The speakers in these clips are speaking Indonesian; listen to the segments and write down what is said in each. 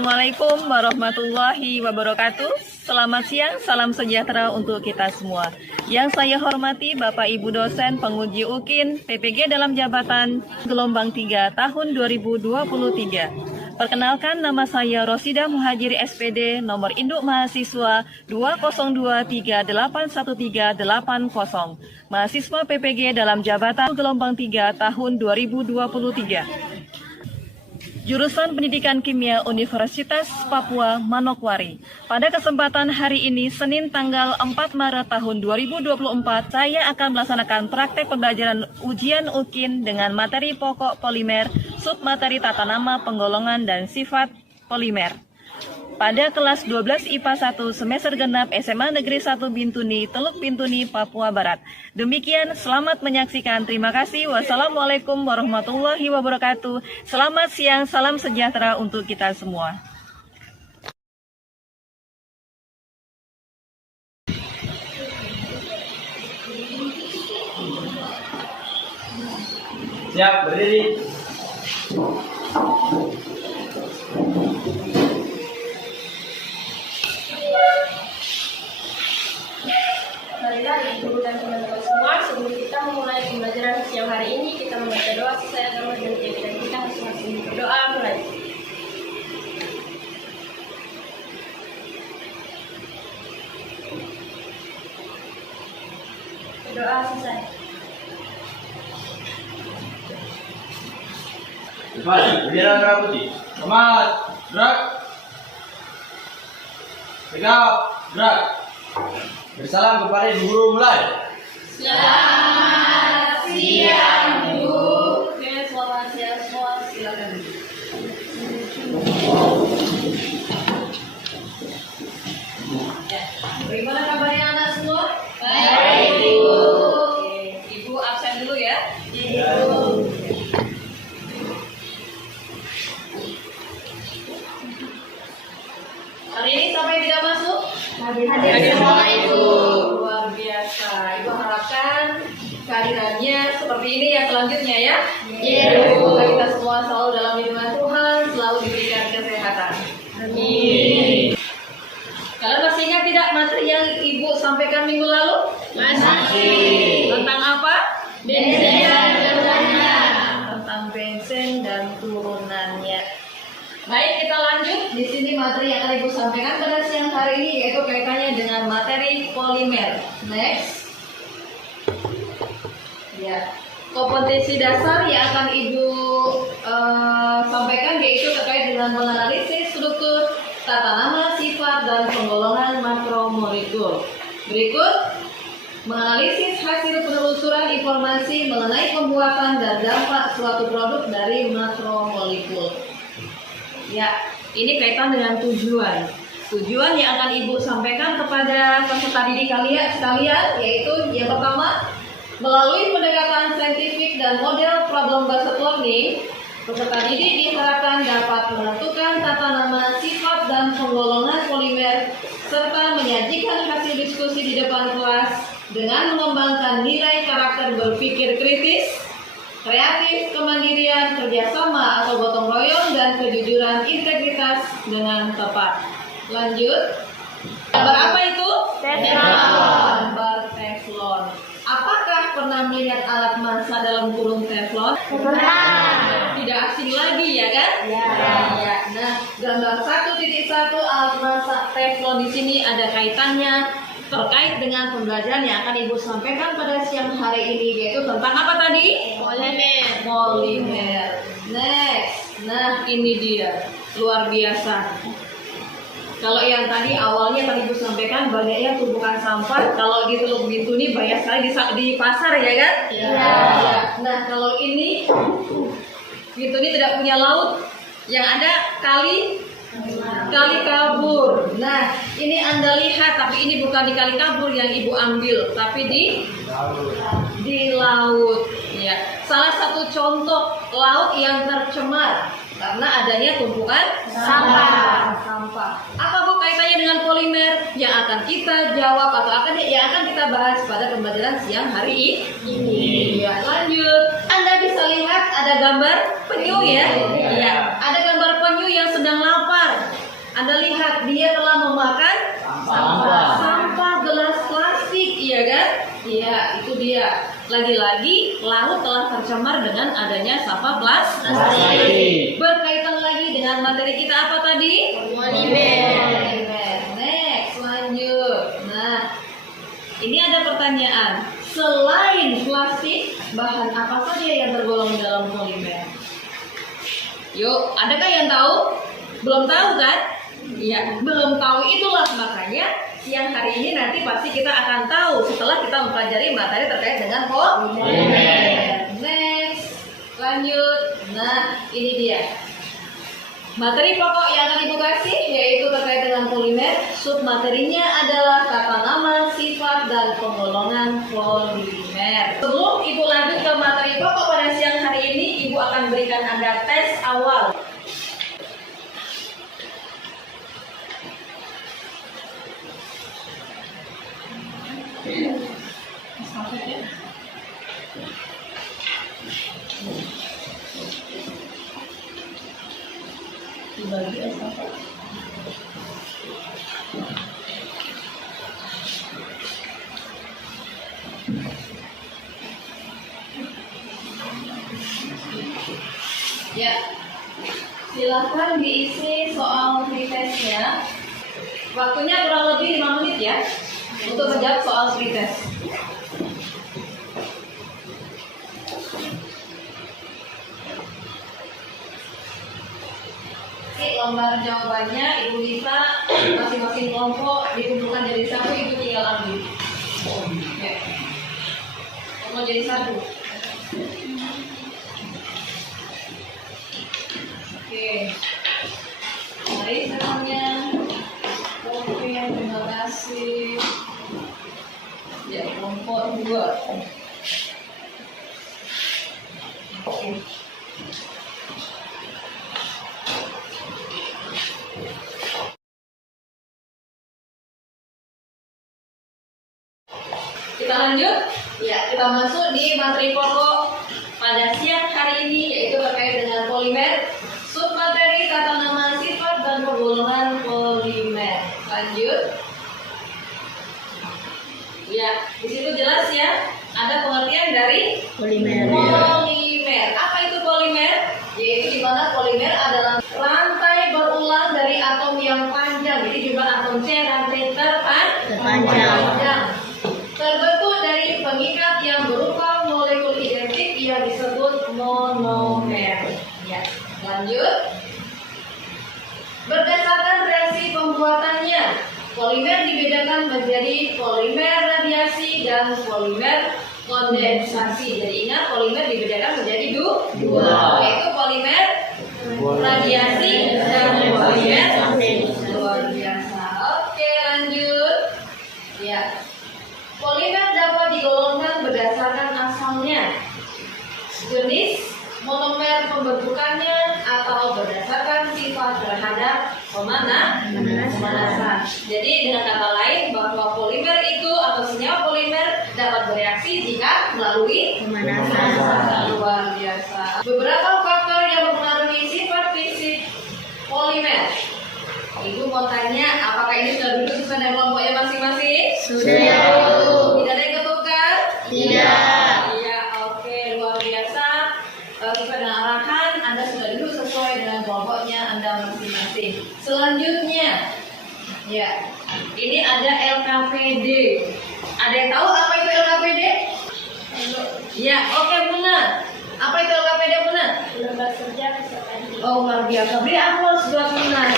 Assalamualaikum warahmatullahi wabarakatuh. Selamat siang, salam sejahtera untuk kita semua. Yang saya hormati Bapak Ibu dosen penguji UKIN PPG dalam jabatan gelombang 3 tahun 2023. Perkenalkan, nama saya Rosida Muhajiri SPD, nomor induk mahasiswa 202381380, mahasiswa PPG dalam jabatan gelombang 3 tahun 2023. Jurusan Pendidikan Kimia Universitas Papua Manokwari. Pada kesempatan hari ini, Senin tanggal 4 Maret tahun 2024, saya akan melaksanakan praktek pembelajaran ujian UKIN dengan materi pokok polimer, submateri tata nama, penggolongan, dan sifat polimer. Pada kelas 12 IPA 1 semester genap SMA Negeri 1 Bintuni, Teluk Bintuni, Papua Barat. Demikian, selamat menyaksikan. Terima kasih. Wassalamualaikum warahmatullahi wabarakatuh. Selamat siang, salam sejahtera untuk kita semua. Siap, berdiri. Marilah ibu dan teman-teman semua, sebelum kita memulai pembelajaran siang hari ini, kita membaca doa sesuai agama dan keyakinan kita masing-masing. Berdoa mulai. Berdoa selesai. Depan, bendera merah putih. Selamat, gerak. Tegap, gerak. Bersalam kepada ibu guru, mulai. Selamat siang, Bu. Oke, selamat siang semua. Silakan. Ya, bagaimana kabarnya anak semua? Baik, Ibu. Oke, Ibu absen dulu ya. Ibu. Hari ini siapa yang tidak masuk? Hadir semua, Ibu. Luar biasa. Ibu harapkan kehadirannya seperti ini ya selanjutnya ya. Semoga kita semua selalu dalam lindungan Tuhan, selalu diberikan kesehatan. Amin. Kalian masih ingat tidak materi yang Ibu sampaikan minggu lalu? Masih. Tentang apa? Bensin dan turunannya. Tentang bensin dan turunannya. Baik, kita lanjut. Di sini materi yang akan Ibu sampaikan pada siang hari ini yaitu kaitannya dengan materi polimer. Next. Ya, kompetensi dasar yang akan Ibu sampaikan yaitu terkait dengan menganalisis struktur, tata nama, sifat, dan penggolongan makromolekul. Berikut, menganalisis hasil penelusuran informasi mengenai pembuatan dan dampak suatu produk dari makromolekul. Ya, ini kaitan dengan tujuan. Tujuan yang akan Ibu sampaikan kepada peserta didik kalian sekalian yaitu yang pertama, melalui pendekatan saintifik dan model problem based learning, peserta didik diharapkan dapat menentukan tata nama, sifat, dan penggolongan polimer serta menyajikan hasil diskusi di depan kelas dengan mengembangkan nilai karakter berpikir kritis, kreatif, kemandirian, kerjasama atau gotong royong, dan kejujuran integritas dengan tepat. Lanjut. Gambar apa itu? Teflon. Gambar teflon. Apakah pernah melihat alat masak dalam kurung teflon? Pernah. Tidak asing lagi ya kan? Ya. Ya. Nah, gambar 1.1 alat masak teflon di sini ada kaitannya terkait dengan pembelajaran yang akan Ibu sampaikan pada siang hari ini yaitu tentang apa tadi? Polimer. Next. Nah, ini dia. Luar biasa. Kalau yang tadi awalnya tadi Ibu sampaikan banyaknya tumpukan sampah. Kalau di Teluk Bintuni banyak sekali di pasar ya kan? Ya. Nah, kalau ini Bintuni tidak punya laut, yang ada kali kabur. Nah, ini Anda lihat, tapi ini bukan di kali kabur yang Ibu ambil, tapi di laut. Ya, salah satu contoh laut yang tercemar karena adanya tumpukan sampah. Apa Bu kaitannya dengan polimer yang akan kita jawab atau yang akan kita bahas pada pembelajaran siang hari ini? Ya, lanjut. Anda bisa lihat ada gambar penyu ya. Ya, ada gambar penyu yang sedang lapar. Lagi-lagi, laut telah tercemar dengan adanya sampah plastik. Berkaitan lagi dengan materi kita apa tadi? Polimer. Next, lanjut. Nah, ini ada pertanyaan. Selain plastik, bahan apa saja yang tergolong dalam polimer? Yuk, adakah yang tahu? Belum tahu kan? Iya, belum tahu, itulah makanya siang hari ini nanti pasti kita akan tahu setelah kita mempelajari materi terkait dengan polimer. Next, lanjut. Nah, ini dia. Materi pokok yang akan Ibu kasih yaitu terkait dengan polimer. Submaterinya adalah tata nama, sifat, dan penggolongan polimer. Sebelum Ibu lanjut ke materi pokok pada siang hari ini, Ibu akan berikan Anda tes awal. Dibagi estafet. Ya, silahkan diisi soal pretestnya. Waktunya kurang lebih 5 menit ya untuk menjawab soal pretest. Lembar jawabannya Ibu bisa masing-masing kelompok dikumpulkan jadi satu, Ibu tinggal ambil. Ya. Mau jadi satu. Oke. Mari semuanya. Oke, terima kasih. Ya, kelompok 2. Oke. Kita lanjut, ya kita masuk di materi pokok pada siang hari ini yaitu terkait dengan polimer, submateri, tata nama, sifat, dan penggolongan polimer. Lanjut. Ya, di situ jelas ya ada pengertian dari Polimer. Polimer. Apa itu polimer? Yaitu di mana polimer adalah rantai berulang dari atom yang panjang. Jadi jumlah atom C rantai terpanjang. Terbentuk dari pengikat yang berupa molekul identik yang disebut monomer. Ya, lanjut. Berdasarkan reaksi pembuatannya, polimer dibedakan menjadi polimer radiasi dan polimer kondensasi. Jadi ingat, polimer dibedakan menjadi dua, yaitu polimer radiasi dan polimer kondensasi. Luar biasa. Oke, lanjut. Ya. Polimer dapat digolongkan berdasarkan asalnya, jenis, monomer pembentukannya, atau berdasarkan sifat terhadap pemanasan. Jadi dengan kata lain bahwa polimer itu atau senyawa polimer dapat bereaksi jika melalui pemanasan. Luar biasa. Beberapa faktor yang mempengaruhi sifat fisik polimer. Ibu mau tanya, apakah ini sudah duduk sesuai dengan kelompoknya masing-masing? Sudah. Tidak ada yang ketukar? Tidak. Iya, oke, luar biasa. Sesuai dengan arahan, Anda sudah duduk sesuai dengan kelompoknya Anda masing-masing. Selanjutnya, ya, ini ada LKPD. Ada yang tahu apa itu LKPD? Ya, oke, benar. Apa itu LKPD benar? Lembar kerja peserta didik. Oh, luar biasa. Beri aplaus buat benar.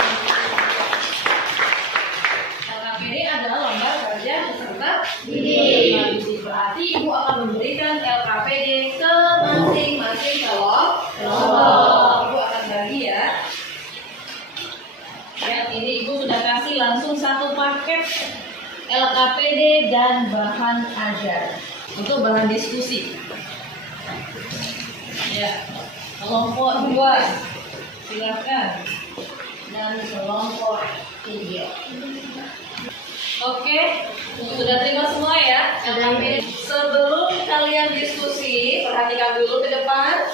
LKPD adalah lembar kerja peserta didik. Berarti Ibu akan memberikan LKPD ke masing-masing kelompok. Ibu akan bagi ya. Ya, ini Ibu sudah kasih langsung satu paket LKPD dan bahan ajar untuk bahan diskusi. Ya, kelompok 2 silakan dan kelompok 3. Oke, sudah terima semua ya? Sebelum kalian diskusi, perhatikan dulu ke depan.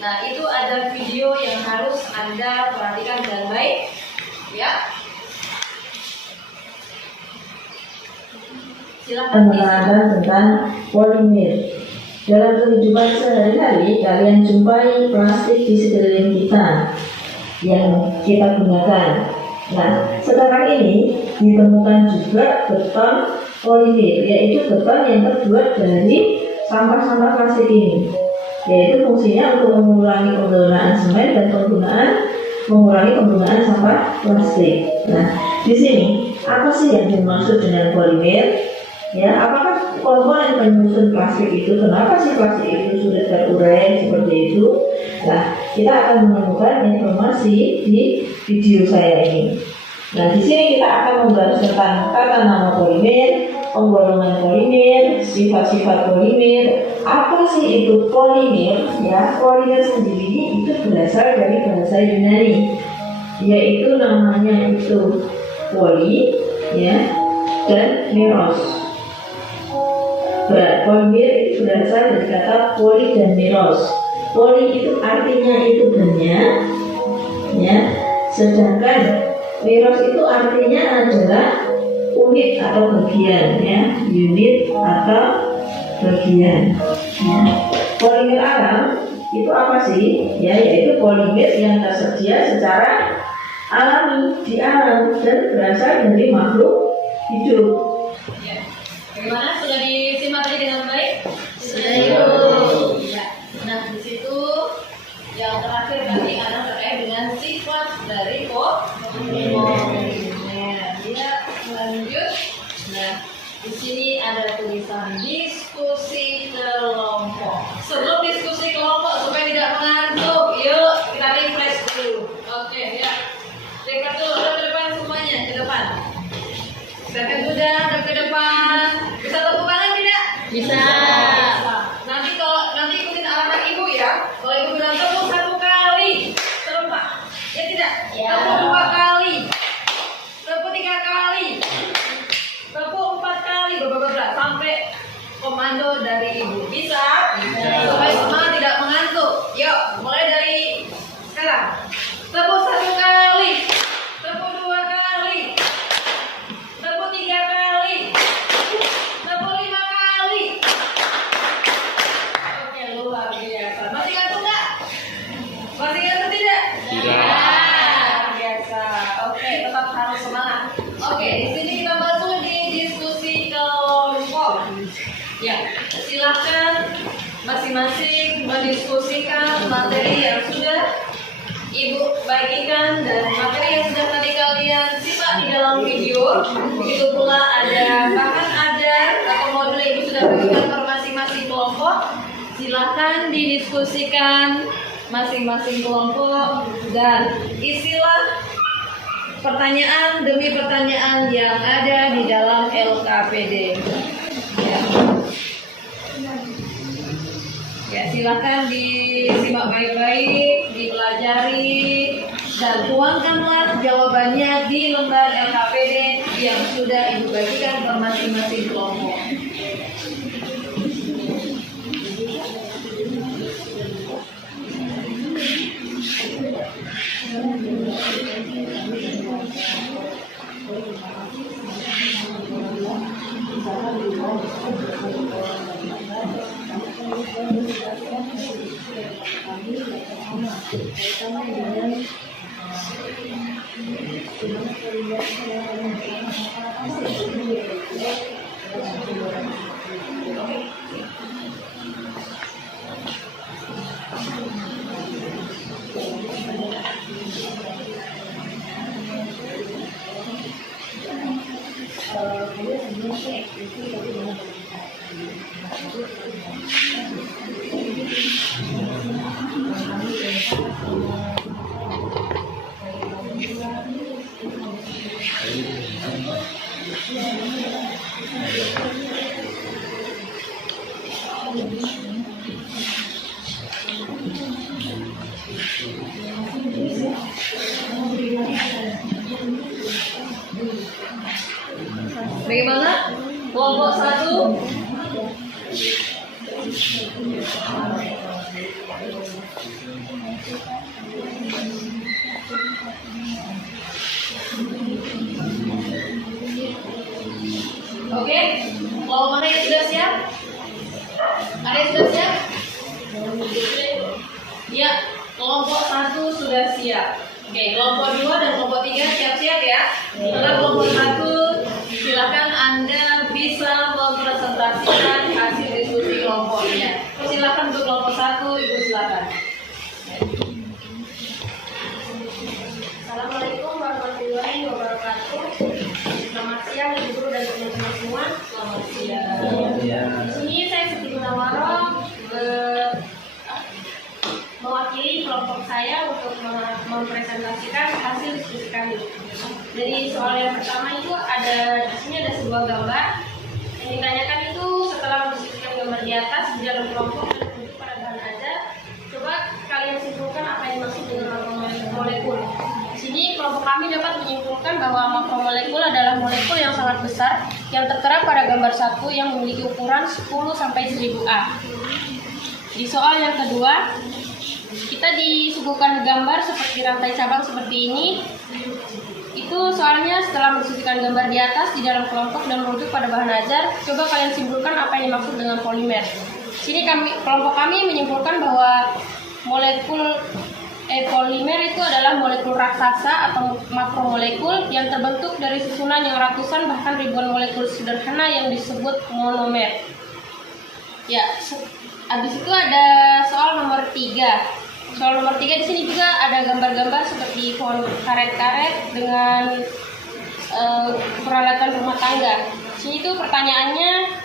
Nah, itu ada video yang harus Anda perhatikan dengan baik, ya. Silakan. Penerapan tentang polimer. Dalam kehidupan sehari-hari, kalian jumpai plastik di sekeliling kita yang kita gunakan. Nah, sekarang ini ditemukan juga beton polimer, yaitu beton yang terbuat dari sampah-sampah plastik ini, yaitu fungsinya untuk mengurangi penggunaan semen dan mengurangi penggunaan sampah plastik. Nah, di sini apa sih yang dimaksud dengan polimer? Ya, apakah komponen penyusun plastik itu? Kenapa sih plastik itu sulit terurai seperti itu? Nah, kita akan menemukan informasi di video saya ini. Nah, di sini kita akan membahas tentang tata nama polimer, penggolongan polimer, sifat-sifat polimer. Apa sih itu polimer? Ya, polimer sendiri itu berasal dari bahasa Yunani, yaitu namanya itu poli, ya, dan meros. Polimer itu berasal dari kata poli dan meros. Poli itu artinya itu banyak, ya, sedangkan meros itu artinya adalah unit atau bagian, ya, unit atau bagian. Ya. Polimer alam itu apa sih? Ya, yaitu polimer yang tersedia secara alami di alam dan berasal dari makhluk hidup. Ya. Bagaimana? Sudah disimak tadi dengan baik? Sudah. Ya. Nah, di situ yang terakhir tadi adalah terkait dengan sifat dari polimer. Dia lanjut. Nah, di sini ada tulisan diskusi kelompok. Sebelum diskusi kelompok supaya tidak mengantuk, yuk kita refresh dulu. Oke, ya. Refresh dulu, ke depan semuanya, ke depan. Silakan sudah ke depan. Bisa tepuk tangan tidak? Bisa. Nanti ikutin arahan ibu ya. Kalau ibu bilang tepuk 1 kali, serempak. Ya tidak? Ya. Tepuk 2 kali. Tepuk 3 kali. Tepuk 4 kali. Beberapa sampai komando dari ibu. Bisa? Bisa. Supaya semua tidak mengantuk. Yuk, mulai dari sekarang. Tepuk 1 kali. Tepuk 2 kali. Tepuk 3 kali. Tepuk 5 kali. Oke, luar biasa. Masih ngantuk nggak? Masih ngantuk tidak? Tidak. Biasa. Oke, tetap harus semangat. Oke, di sini kita masuk di diskusi kelompok. Ya, silakan masing-masing mendiskusikan materi yang sudah Ibu bagikan dan materi yang sudah tadi kalian simak di dalam video. Begitu pula bahkan ada atau modul Ibu sudah bagikan per masing-masing kelompok. Silakan didiskusikan masing-masing kelompok dan isilah pertanyaan demi pertanyaan yang ada di dalam LKPD. Ya, silakan disimak baik-baik, dipelajari, dan tuangkanlah jawabannya di lembar LKPD yang sudah Ibu bagikan ke masing-masing kelompok. Bagaimana? Kelompok 1. Oke, kelompok mana yang sudah siap? Ada yang sudah siap? Ya, kelompok 1 sudah siap. Oke, kelompok 2 dan kelompok 3 siap-siap ya. Setelah kelompok 1, silakan Anda bisa mempresentasikan hasil diskusi kelompoknya. Silakan untuk kelompok 1, Ibu silakan. Assalamualaikum warahmatullahi wabarakatuh. Selamat siang Ibu Guru dan teman-teman semua. Selamat siang. Di sini saya Siti Gunawaroh mewakili kelompok saya untuk mempresentasikan hasil diskusi kami. Dari soal yang pertama itu di sini ada sebuah gambar yang ditanyakan itu setelah mendiskusikan gambar di atas di dalam kelompok dan untuk pada bahan ajar. Coba kalian simpulkan apa yang dimaksud dengan makromolekul. Di sini kelompok kami dapat menyimpulkan bahwa makromolekul adalah molekul yang sangat besar yang tertera pada gambar 1 yang memiliki ukuran 10 sampai 1000 A. Di soal yang kedua, kita disuguhkan gambar seperti rantai cabang seperti ini. Itu soalnya setelah mendiskusikan gambar di atas di dalam kelompok dan merujuk pada bahan ajar, coba kalian simpulkan apa yang dimaksud dengan polimer. Sini kelompok kami menyimpulkan bahwa polimer itu adalah molekul raksasa atau makromolekul yang terbentuk dari susunan yang ratusan bahkan ribuan molekul sederhana yang disebut monomer. Ya, habis itu ada soal nomor 3. Soal nomor 3 di sini juga ada gambar-gambar seperti pohon karet-karet dengan peralatan rumah tangga. Di sini tuh pertanyaannya,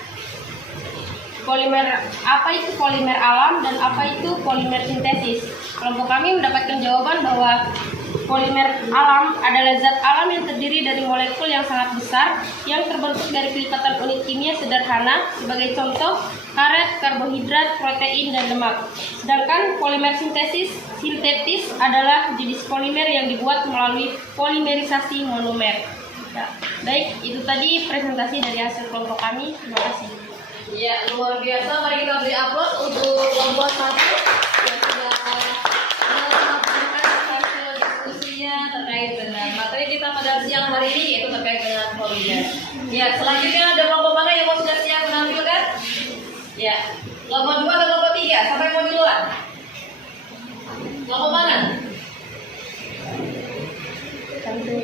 apa itu polimer alam dan apa itu polimer sintesis? Kelompok kami mendapatkan jawaban bahwa polimer alam adalah zat alam yang terdiri dari molekul yang sangat besar yang terbentuk dari pelipatan unit kimia sederhana, sebagai contoh karet, karbohidrat, protein, dan lemak. Sedangkan polimer sintetis adalah jenis polimer yang dibuat melalui polimerisasi monomer. Ya, baik, itu tadi presentasi dari hasil kelompok kami. Terima kasih. Ya, luar biasa. Mari kita beri upload untuk kelompok 1 yang sudah melakukan hasil diskusinya terkait dengan materi kita pada siang hari ini, yaitu terkait dengan polimer. Ya, selanjutnya ada kelompok mana yang mau sudah siap menampilkan? Ya, kelompok 2 atau kelompok 3? Siapa yang mau duluan? Kelompok mana?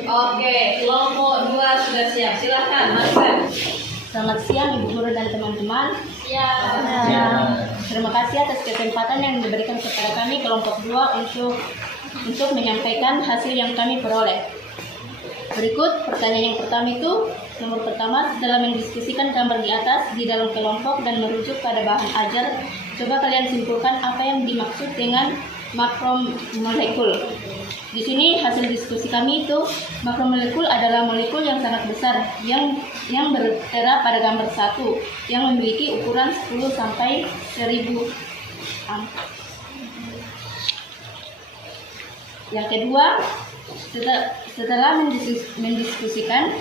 Oke, kelompok 2 sudah siap. Silahkan, Mas Sam. Selamat siang Ibu Guru dan teman-teman. Ya. Terima kasih atas kesempatan yang diberikan kepada kami kelompok 2 untuk menyampaikan hasil yang kami peroleh. Berikut pertanyaan yang pertama itu, nomor pertama, setelah mendiskusikan gambar di atas di dalam kelompok dan merujuk pada bahan ajar, coba kalian simpulkan apa yang dimaksud dengan makromolekul. Di sini hasil diskusi kami itu, makromolekul adalah molekul yang sangat besar yang bertera pada gambar 1 yang memiliki ukuran 10 sampai 1000 A. Yang kedua, setelah mendiskusikan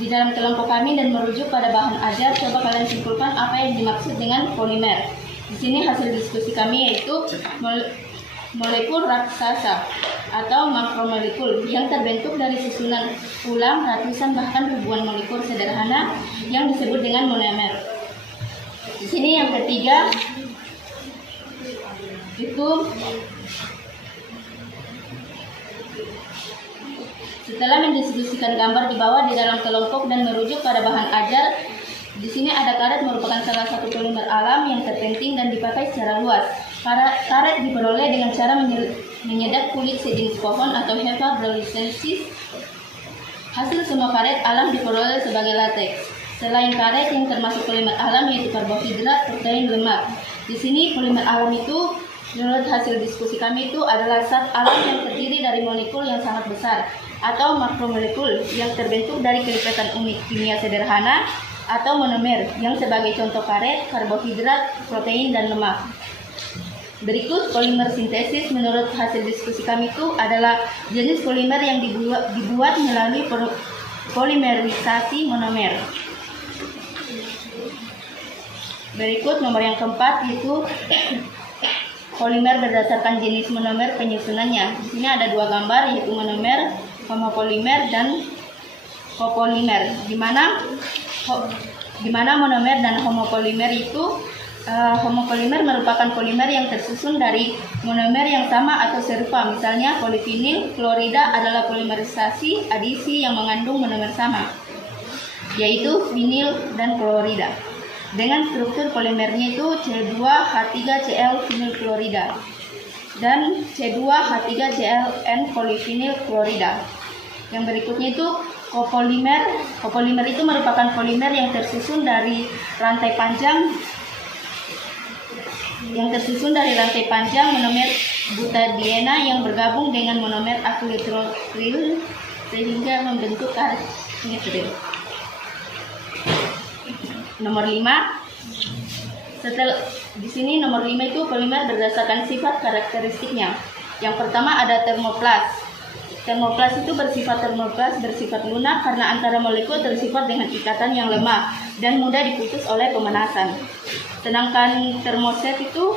di dalam kelompok kami dan merujuk pada bahan ajar, coba kalian simpulkan apa yang dimaksud dengan polimer. Di sini hasil diskusi kami yaitu molekul raksasa atau makromolekul yang terbentuk dari susunan ulang ratusan bahkan ribuan molekul sederhana yang disebut dengan monomer. Di sini yang ketiga itu setelah mendiskusikan gambar di bawah di dalam kelompok dan merujuk pada bahan ajar, di sini ada karet merupakan salah satu polimer alam yang terpenting dan dipakai secara luas. Karet diperoleh dengan cara menyedap kulit sejenis pohon atau Heva brasiliensis. Hasil semua karet alam diperoleh sebagai lateks. Selain karet yang termasuk polimer alam yaitu karbohidrat, protein, lemak. Di sini polimer alam itu, menurut hasil diskusi kami itu adalah zat alam yang terdiri dari molekul yang sangat besar atau makromolekul yang terbentuk dari kelipatan unit kimia sederhana atau monomer yang sebagai contoh karet, karbohidrat, protein, dan lemak. Berikut polimer sintesis menurut hasil diskusi kami itu adalah jenis polimer yang dibuat melalui polimerisasi monomer. Berikut nomor yang keempat yaitu polimer berdasarkan jenis monomer penyusunannya. Di sini ada dua gambar yaitu monomer, homopolimer, dan copolimer. Di mana monomer dan homopolimer itu Homopolimer merupakan polimer yang tersusun dari monomer yang sama atau serupa. Misalnya polivinil klorida adalah polimerisasi adisi yang mengandung monomer sama, yaitu vinil dan klorida. Dengan struktur polimernya itu C2H3Cl vinil klorida dan C2H3Cln polivinil klorida. Yang berikutnya itu copolimer. Copolimer itu merupakan polimer yang tersusun dari rantai panjang monomer butadiena yang bergabung dengan monomer akrilotril sehingga membentuk karet nitril. Nomor 5. Di sini nomor 5 itu polimer berdasarkan sifat karakteristiknya. Yang pertama ada termoplas. Termoplas itu bersifat lunak karena antara molekul tersifat dengan ikatan yang lemah dan mudah diputus oleh pemanasan. Sedangkan termoset itu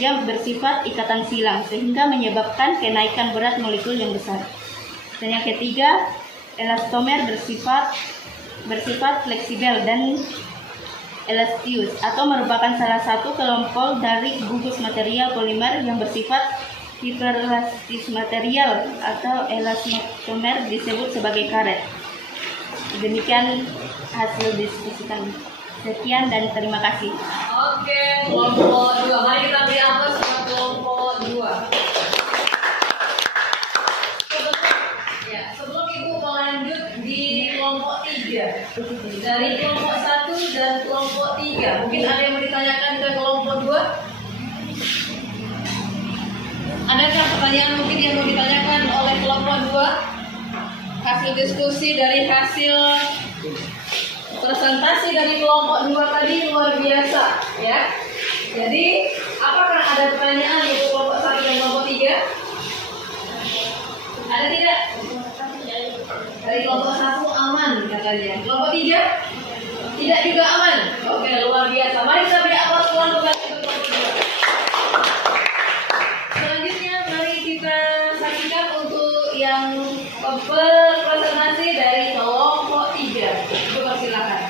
dia bersifat ikatan silang sehingga menyebabkan kenaikan berat molekul yang besar. Dan yang ketiga, elastomer bersifat fleksibel dan elastius atau merupakan salah satu kelompok dari gugus material polimer yang bersifat hiperelastis material atau elastomer disebut sebagai karet. Demikian hasil diskusi kami. Sekian dan terima kasih. Oke, kelompok 2. Mari kita beri aplaus untuk kelompok 2. Sebelum Ibu melanjut di kelompok 3. Dari kelompok 1 dan kelompok 3. Mungkin ada yang mau ditanyakan ke kelompok 2? Adakah pertanyaan mungkin yang mau ditanyakan oleh kelompok 2? Hasil diskusi dari hasil presentasi dari kelompok 2 tadi luar biasa, ya. Jadi, apakah ada pertanyaan untuk kelompok 1 dan kelompok 3? Ada tidak? Dari kelompok 1 aman katanya. Kelompok 3? Tidak juga aman. Oke, luar biasa. Mari kita beri aplaus untuk kelompok 2. Selanjutnya mari kita saksikan untuk yang presentasi dari kelompok 3. Silakan.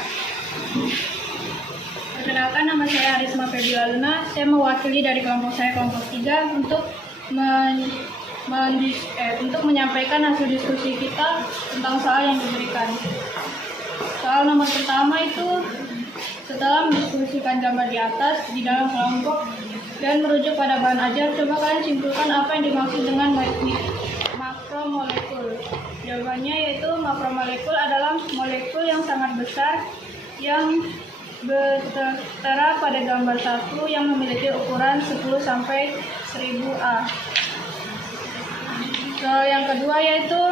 Perkenalkan, nama saya Arisma Febiola Luna. Saya mewakili dari kelompok saya, kelompok 3, untuk menyampaikan hasil diskusi kita tentang soal yang diberikan. Soal nomor pertama itu, setelah mendiskusikan gambar di atas di dalam kelompok dan merujuk pada bahan ajar, coba kalian simpulkan apa yang dimaksud dengan makromolekul. Jawabannya yaitu makromolekul adalah molekul yang sangat besar yang tertera pada gambar 1 yang memiliki ukuran 10 sampai 1000 A. Yang kedua yaitu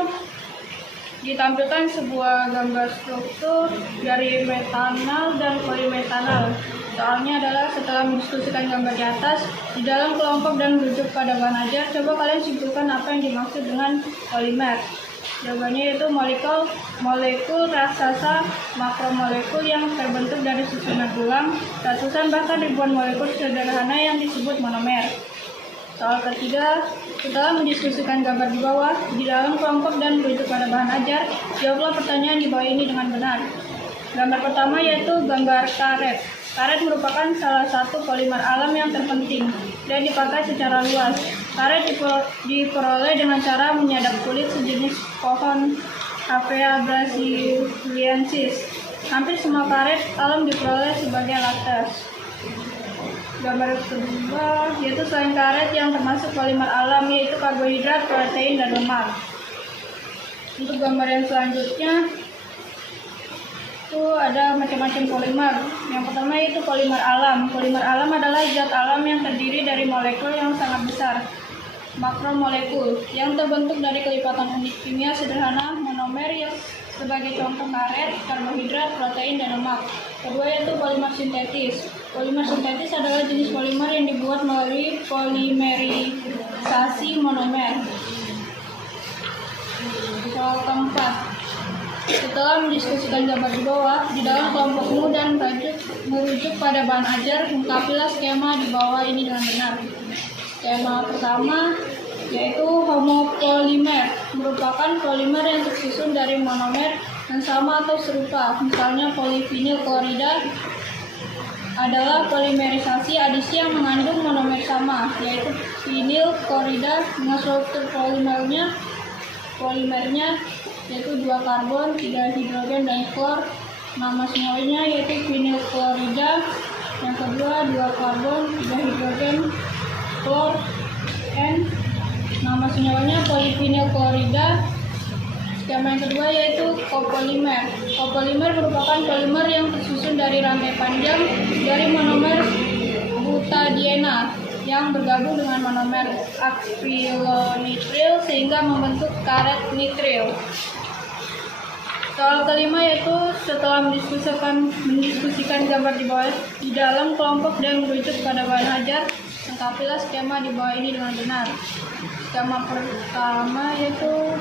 ditampilkan sebuah gambar struktur dari metanal dan polimetanal. Soalnya adalah setelah mendiskusikan gambar di atas di dalam kelompok dan merujuk pada bahan ajar, coba kalian simpulkan apa yang dimaksud dengan polimer. Jawabannya yaitu molekul raksasa makromolekul yang terbentuk dari susunan ulang, ratusan bahkan ribuan molekul sederhana yang disebut monomer. Soal ketiga, setelah mendiskusikan gambar di bawah di dalam kelompok dan merujuk pada bahan ajar, jawablah pertanyaan di bawah ini dengan benar. Gambar pertama yaitu gambar karet. Karet merupakan salah satu polimer alam yang terpenting dan dipakai secara luas. Karet diperoleh dengan cara menyadap kulit sejenis pohon Hevea brasiliensis. Hampir semua karet alam diperoleh sebagai latex. Gambar kedua yaitu selain karet yang termasuk polimer alam yaitu karbohidrat, protein, dan lemak. Untuk gambar yang selanjutnya itu ada macam-macam polimer. Yang pertama yaitu polimer alam. Polimer alam adalah zat alam yang terdiri dari molekul yang sangat besar, makromolekul, yang terbentuk dari kelipatan unit kimia sederhana monomer yang sebagai contoh karet, karbohidrat, protein, dan lemak. Kedua yaitu polimer sintetis. Polimer sintetis adalah jenis polimer yang dibuat melalui polimerisasi monomer. Soal keempat, setelah mendiskusikan gambar di bawah, di dalam kelompokmu dan merujuk pada bahan ajar, ungkapilah skema di bawah ini dengan benar. Skema pertama yaitu homopolimer, merupakan polimer yang tersusun dari monomer yang sama atau serupa, misalnya polivinil klorida adalah polimerisasi adisi yang mengandung monomer sama, yaitu vinyl klorida dengan struktur polimernya yaitu 2 karbon, 3 hidrogen dan klor. Nama semuanya yaitu vinyl klorida. Yang kedua 2 karbon, 3 hidrogen, klor, N. Nama senyawanya polivinyl klorida. Skema yang kedua yaitu kopolimer. Kopolimer merupakan polimer yang tersusun dari rantai panjang dari monomer butadiena yang bergabung dengan monomer akrilonitril sehingga membentuk karet nitril. Soal kelima yaitu setelah mendiskusikan gambar di bawah di dalam kelompok dan merujuk pada bahan ajar, lengkapilah skema di bawah ini dengan benar. Skema pertama yaitu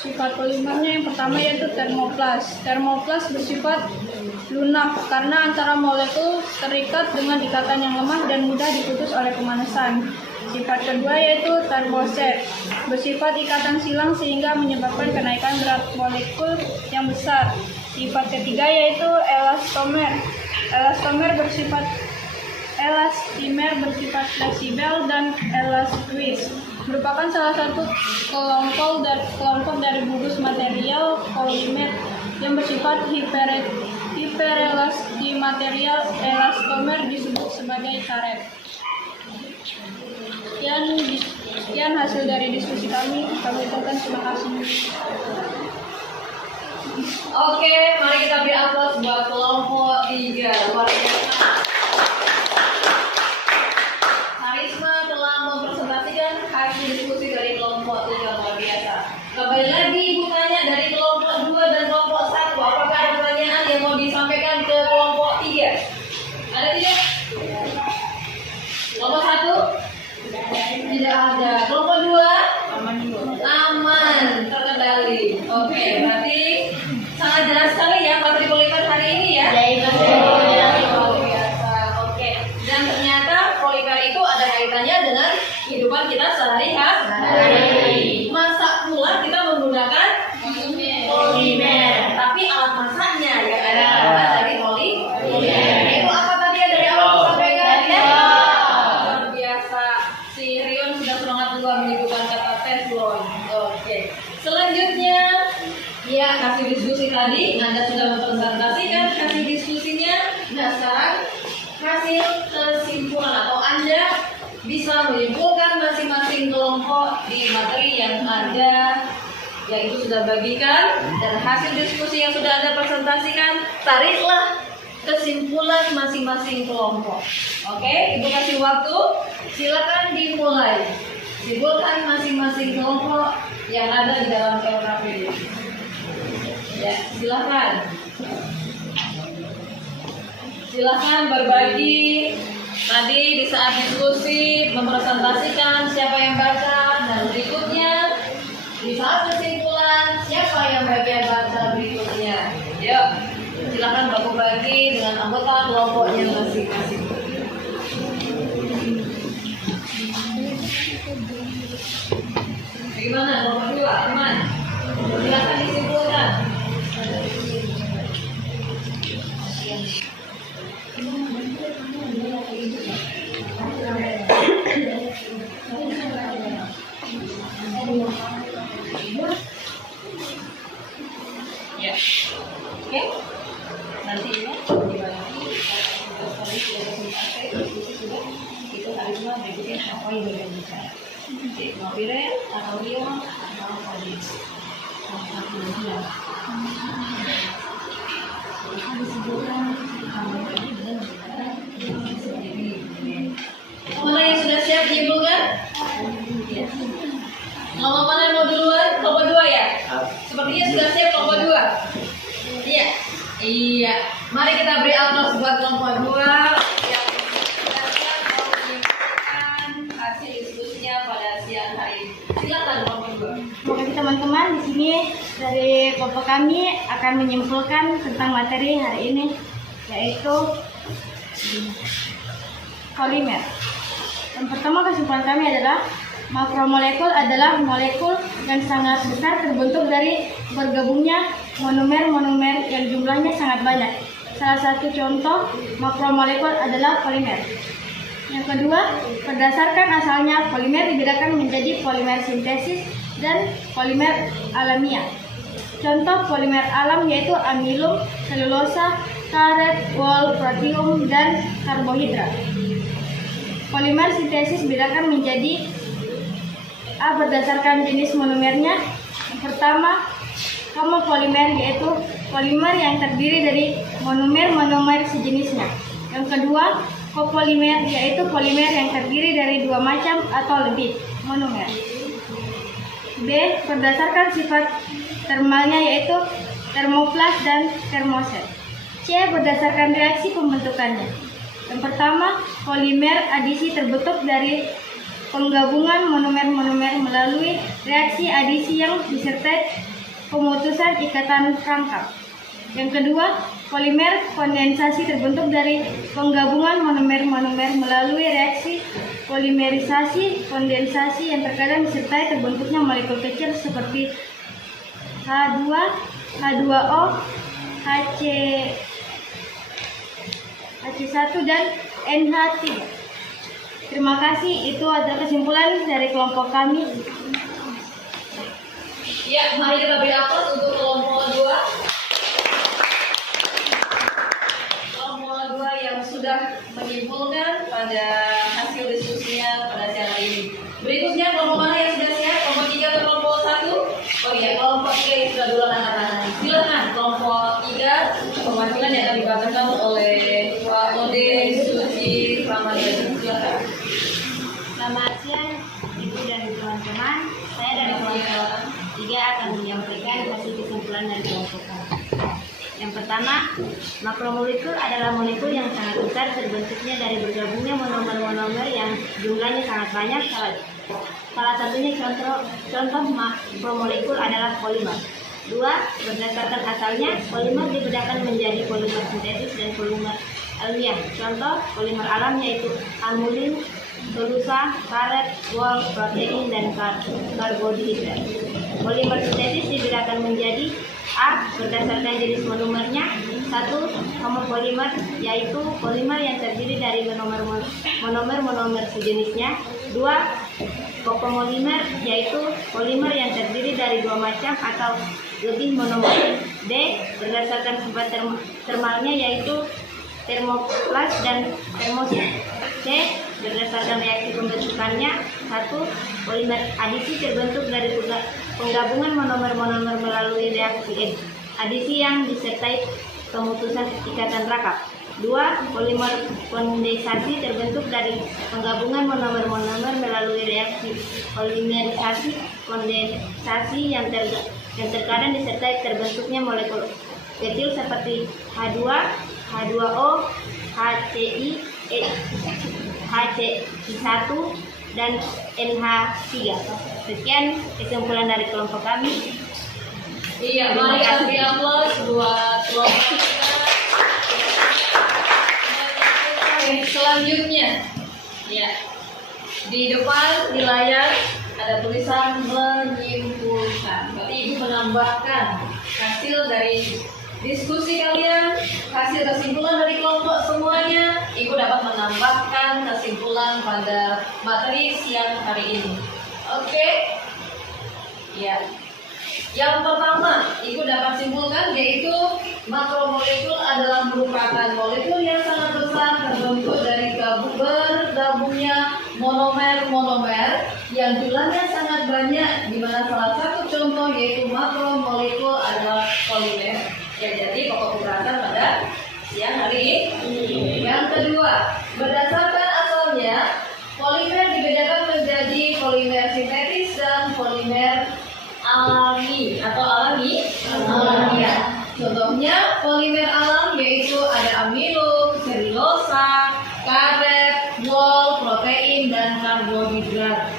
sifat polimernya. Yang pertama yaitu termoplas. Termoplas bersifat lunak karena antara molekul terikat dengan ikatan yang lemah dan mudah diputus oleh pemanasan. Sifat kedua yaitu termoset, bersifat ikatan silang sehingga menyebabkan kenaikan berat molekul yang besar. Sifat ketiga yaitu elastomer. Elastimer bersifat fleksibel dan elastis. Merupakan salah satu kelompok dari gugus material polimer yang bersifat hiperelasti. Material elastomer disebut sebagai karet. Sekian hasil dari diskusi kami. Kami ucapkan terima kasih. Oke, mari kita beri aplaus buat kelompok 3. Luar biasa. Harisma telah mempresentasikan hasil diskusi dari kelompok 3. Luar biasa. Kembali lagi Ibu tanya dari kelompok 2 dan kelompok 1. Apakah ada pertanyaan yang mau disampaikan ke kelompok 3? Ada tidak? Kelompok 1? Tidak ada. Kelompok 2? Aman, terkendali. Oke, berarti sangat jelas sekali ya materi polimer hari ini ya. Luar biasa. Oke. Dan ternyata polimer itu ada kaitannya dengan kehidupan kita sehari-hari. Masak pula kita menggunakan polimer. Tapi alat masaknya ya ada dari polimer. Itu apa tadi ya dari awal disampaikan? Luar biasa. Si Rion sudah semangat juga menyebutkan kata teflon. Oke. Selanjutnya, ya hasil diskusi tadi Anda sudah mempresentasikan hasil diskusinya. Nah sekarang hasil kesimpulan atau Anda bisa menyimpulkan masing-masing kelompok di materi yang ada yaitu sudah bagikan, dan hasil diskusi yang sudah Anda presentasikan, tariklah kesimpulan masing-masing kelompok. Oke, Ibu kasih waktu, silakan dimulai. Simpulkan masing-masing kelompok yang ada di dalam LKPD. Ya, silakan. Silakan berbagi. Tadi di saat diskusi mempresentasikan siapa yang baca, dan berikutnya di saat kesimpulan siapa yang bagian baca berikutnya. Yuk, silakan berbagi dengan anggota kelompoknya masing-masing. Bagaimana kelompok 2, teman? Silakan disimpulkan. Ya, oke. Nanti ya, itu hari cuma berikutnya apa yang bagian bicara. Mau Biren atau Rio atau Fadis. Mana yang sudah siap diimpulkan? Kelompok mana yang mau duluan? Kelompok 2 ya? Sepertinya sudah siap kelompok 2. Iya. Iya. Mari kita beri aplaus buat kelompok 2 yang sudah siap mau menyimpulkan hasil diskusinya pada siang hari ini. Silakan kelompok 2. Terima kasih teman-teman. Di sini dari kelompok kami akan menyimpulkan tentang materi hari ini, yaitu polimer. Yang pertama kesimpulan kami adalah makromolekul adalah molekul yang sangat besar terbentuk dari bergabungnya monomer-monomer yang jumlahnya sangat banyak. Salah satu contoh makromolekul adalah polimer. Yang kedua, berdasarkan asalnya, polimer dibedakan menjadi polimer sintesis dan polimer alamiah. Contoh polimer alam yaitu amilum, selulosa, karet, wol, proteum, dan karbohidrat. Polimer sintesis dibedakan menjadi A berdasarkan jenis monomernya. Yang pertama, homopolimer yaitu polimer yang terdiri dari monomer-monomer sejenisnya. Yang kedua, kopolimer yaitu polimer yang terdiri dari dua macam atau lebih monomer. B berdasarkan sifat termalnya yaitu termoplas dan termoset. C berdasarkan reaksi pembentukannya. Yang pertama, polimer adisi terbentuk dari penggabungan monomer-monomer melalui reaksi adisi yang disertai pemutusan ikatan rangkap. Yang kedua, polimer kondensasi terbentuk dari penggabungan monomer-monomer melalui reaksi polimerisasi kondensasi yang terkadang disertai terbentuknya molekul kecil seperti H2, H2O, HC1 dan NH3. Terima kasih, itu adalah kesimpulan dari kelompok kami. Ya, mari kita beri aplaus untuk kelompok 2. Kelompok 2 yang sudah menyimpulkan pada hasil diskusinya pada siang hari ini. Berikutnya kelompok mana yang sudah siap? Kelompok 3 atau kelompok 1? Oh iya, kelompok 3 yang sudah duluan angkat tangan. Silakan kelompok 3, perwakilan yang akan dibacakan oleh Pak Ode Suci Ramadhan. Silakan. Selamat siang, Ibu dan teman-teman. Saya dari kelompok 3 akan menyampaikan hasil kesimpulan dari kelompok kami. Yang pertama, makromolekul adalah molekul yang sangat besar terbentuknya dari bergabungnya monomer-monomer yang jumlahnya sangat banyak. Salah satunya contoh makromolekul adalah polimer. 2. Berdasarkan asalnya, polimer dibedakan menjadi polimer sintetis dan polimer alamiah. Contoh polimer alam yaitu amilum, selulosa, karet, wol, protein, dan karbohidrat. Polimer sintetis dibedakan menjadi A berdasarkan jenis monomernya. 1. Homopolimer yaitu polimer yang terdiri dari monomer sejenisnya. 2. Kopopolimer yaitu polimer yang terdiri dari dua macam atau lebih monomer. D. Berdasarkan sifat termalnya yaitu termoplas dan termoset. C. Berdasarkan reaksi pembentukannya. 1. Polimer adisi terbentuk dari penggabungan monomer-monomer melalui reaksi adisi yang disertai pemutusan ikatan rangkap. 2. Polimer kondensasi terbentuk dari penggabungan monomer-monomer melalui reaksi polimerisasi kondensasi yang terkadang disertai terbentuknya molekul kecil seperti H2, H2O, HC1 dan NH3. Sekian kesimpulan dari kelompok kami. Iya, mari kita beri aplaus buat kelompok kita. Selanjutnya, ya, di depan di layar ada tulisan menyimpulkan. Berarti Ibu menambahkan hasil dari diskusi kalian, hasil kesimpulan dari kelompok semuanya. Ibu dapat menambahkan kesimpulan pada materi siang hari ini. Oke? Ya. Yang pertama, Ibu dapat simpulkan yaitu makromolekul adalah merupakan molekul yang sangat besar terbentuk dari bergabungnya monomer-monomer yang jumlahnya sangat banyak, di mana salah satu contoh yaitu makromolekul adalah polimer yang jadi pokok pembahasan pada siang hari ini. Yang kedua, berdasarkan asalnya, polimer dibedakan menjadi polimer sintetis dan polimer alami atau alamiah. Contohnya polimer alam yaitu ada amilum, selulosa, karet, wol, protein, dan karbohidrat.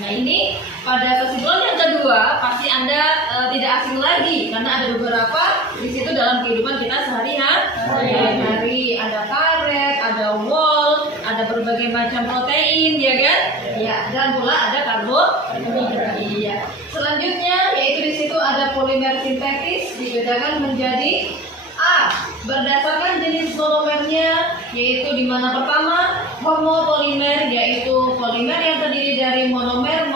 Nah ini pada kesimpulan yang kedua pasti Anda tidak asing lagi karena ada beberapa di situ dalam kehidupan kita sehari-hari. Ada karet, ada wol, ada berbagai macam protein, ya kan? Ya, dan pula ada karbohidrat. Iya. Selanjutnya yaitu di situ ada polimer sintetis dibedakan menjadi A berdasarkan jenis monomernya, yaitu di mana pertama homopolimer, yaitu polimer yang terdiri dari monomer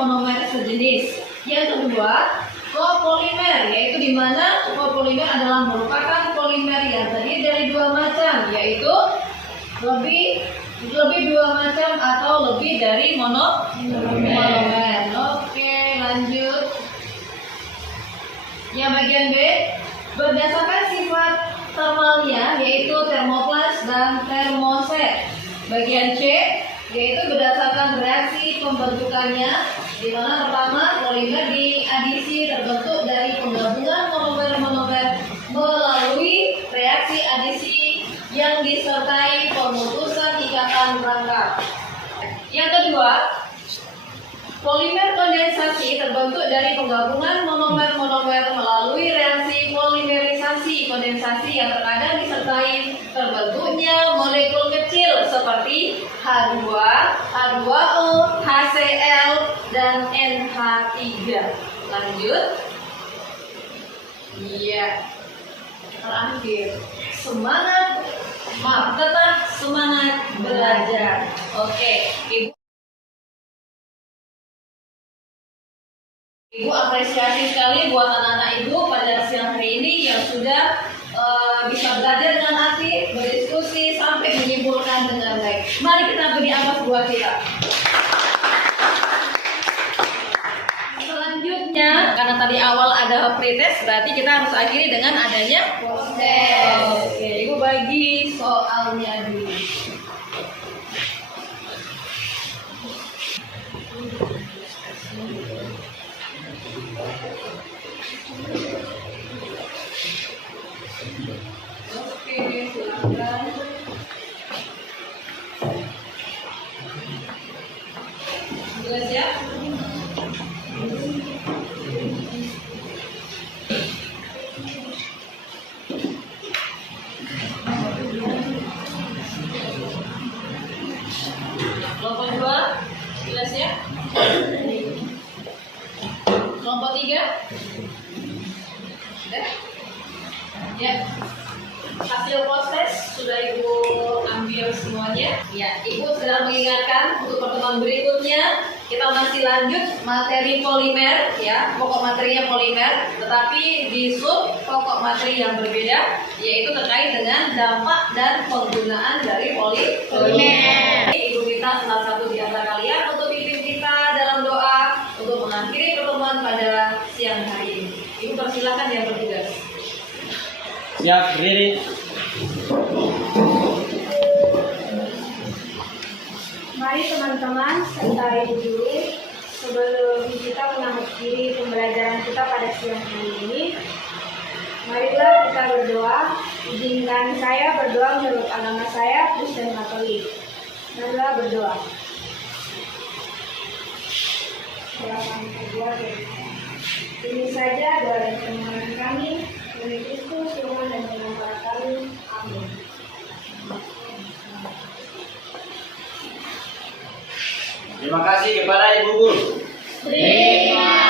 sejenis. Yang kedua, copolimer, yaitu di mana copolimer adalah merupakan polimer yang terdiri dari dua macam, yaitu lebih dua macam atau lebih dari monomer. Oke, lanjut. Yang bagian B, berdasarkan sifat termalnya, yaitu termoplas dan termoset. Bagian C, yaitu berdasarkan reaksi pembentukannya, di mana pertama polimer diadisi terbentuk dari penggabungan monomer-monomer melalui reaksi adisi yang disertai pemutusan ikatan rangka. Yang kedua, polimer kondensasi terbentuk dari penggabungan monomer-monomer melalui reaksi polimerisasi kondensasi yang terkadang disertai terbentuknya molekul kecil seperti H2, H2O, HCl, dan NH3. Lanjut. Iya. Terakhir, tetap semangat belajar. Oke, Ibu apresiasi sekali buat anak-anak Ibu pada siang hari ini yang sudah bisa belajar dengan aktif, berdiskusi sampai menyimpulkan dengan baik. Mari kita beri aplaus buat kita. Selanjutnya, karena tadi awal ada pretest, berarti kita harus akhiri dengan adanya post-test. Oke, Ibu bagi soalnya dulu. Oke, silakan. Sudah siap? Kelompok 2, sudah siap? Kelompok 3? Sudah? Ya. Hasil post-test sudah Ibu ambil semuanya. Ya, Ibu sedang mengingatkan untuk pertemuan berikutnya kita masih lanjut materi polimer, ya, pokok materinya polimer, tetapi di sub pokok materi yang berbeda, yaitu terkait dengan dampak dan penggunaan dari polimer. Ibu minta salah satu di antara kalian untuk pimpin kita dalam doa untuk mengakhiri pertemuan pada siang hari ini. Ibu persilakan yang bertugas. Siap, berdiri. Mari teman-teman, sebentar dulu sebelum kita mengakhiri pembelajaran kita pada siang hari ini. Marilah kita berdoa. Izinkan saya berdoa menurut agama saya, Kristen Katolik. Marilah berdoa. Silakan berdoa. Ini saja doa dan permohonan kami. Demi Kristus, Tuhan dan Pengampun kami. Amin. Terima kasih kepada Ibu Guru. Terima